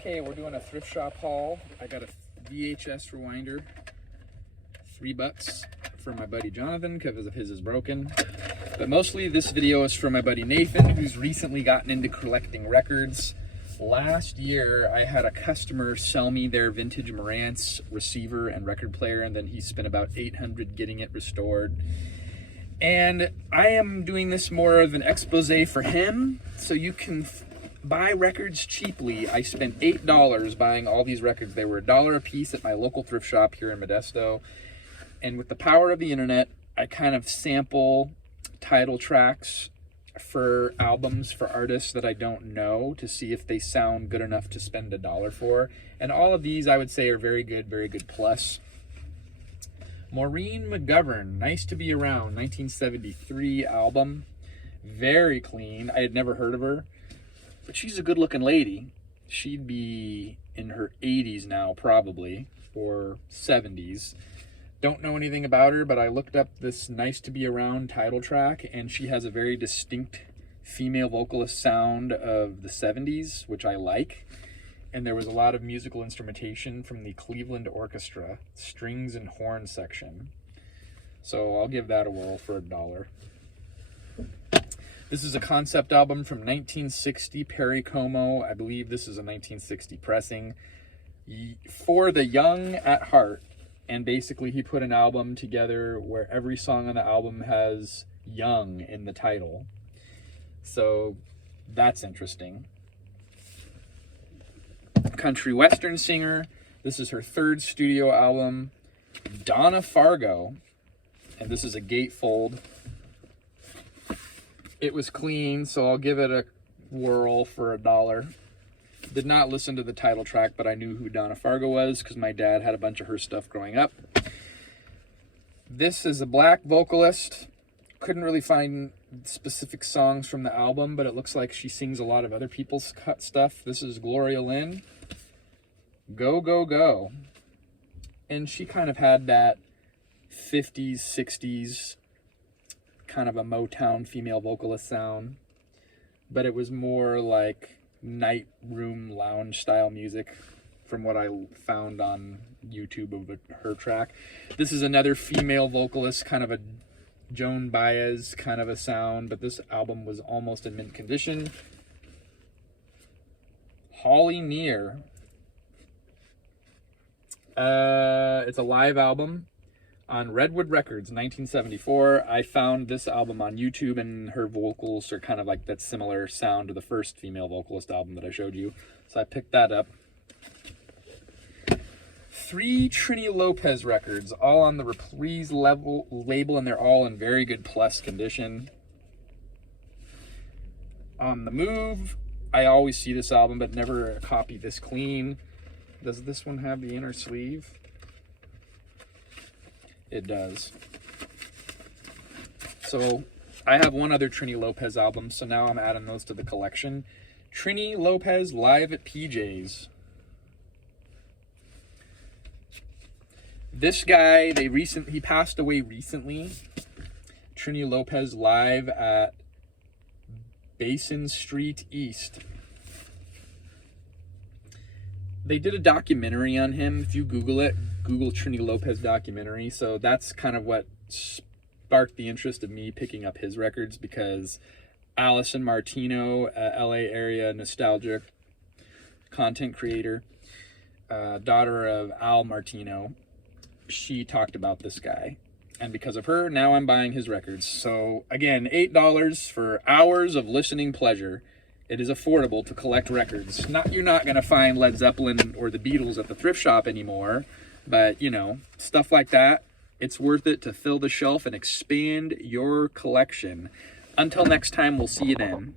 Okay, we're doing a thrift shop haul. I got a VHS rewinder, $3 for my buddy Jonathan because of his is broken. But mostly this video is for my buddy Nathan, who's recently gotten into collecting records. Last year, I had a customer sell me their vintage Marantz receiver and record player, and then he spent about $800 getting it restored. And I am doing this more of an expose for him, so you can buy records cheaply. I spent $8 buying all these records. They were $1 a piece at my local thrift shop here in Modesto. And with the power of the internet, I kind of sample title tracks for albums for artists that I don't know to see if they sound good enough to spend $1 for. And all of these I would say are very good plus. Maureen McGovern, Nice to Be Around, 1973 album. Very clean. I had never heard of her, but she's a good looking lady. She'd be in her 80s now probably, or 70s. Don't know anything about her, but I looked up this Nice to Be Around title track, and she has a very distinct female vocalist sound of the 70s, which I like. And there was a lot of musical instrumentation from the Cleveland Orchestra, strings and horn section. So I'll give that a whirl for $1. This is a concept album from 1960, Perry Como. I believe this is a 1960 pressing. For the young at heart. And basically he put an album together where every song on the album has young in the title. So that's interesting. Country western singer. This is her third studio album. Donna Fargo. And this is a gatefold. It was clean, so I'll give it a whirl for $1. Did not listen to the title track, but I knew who Donna Fargo was because my dad had a bunch of her stuff growing up. This is a black vocalist. Couldn't really find specific songs from the album, but it looks like she sings a lot of other people's cut stuff. This is Gloria Lynn. Go, Go, Go. And she kind of had that 50s, 60s kind of a Motown female vocalist sound, but it was more like night room lounge style music from what I found on YouTube of her track. This is another female vocalist, kind of a Joan Baez kind of a sound, but this album was almost in mint condition. Holly Near. It's a live album on Redwood Records, 1974. I found this album on YouTube, and her vocals are kind of like that similar sound to the first female vocalist album that I showed you. So I picked that up. 3 Trini Lopez records, all on the Reprise label, and they're all in very good plus condition. On the Move, I always see this album, but never a copy this clean. Does this one have the inner sleeve? It does. So I have one other Trini Lopez album, so now I'm adding those to the collection. Trini Lopez Live at PJ's. This guy, he passed away recently. Trini Lopez live at Basin Street East. They did a documentary on him. If you Google it, Google Trini Lopez documentary. So that's kind of what sparked the interest of me picking up his records, because Allison Martino, LA area nostalgic content creator, daughter of Al Martino, she talked about this guy. And because of her, now I'm buying his records. So again, $8 for hours of listening pleasure. It is affordable to collect records. You're not going to find Led Zeppelin or the Beatles at the thrift shop anymore, but, you know, stuff like that, it's worth it to fill the shelf and expand your collection. Until next time, we'll see you then.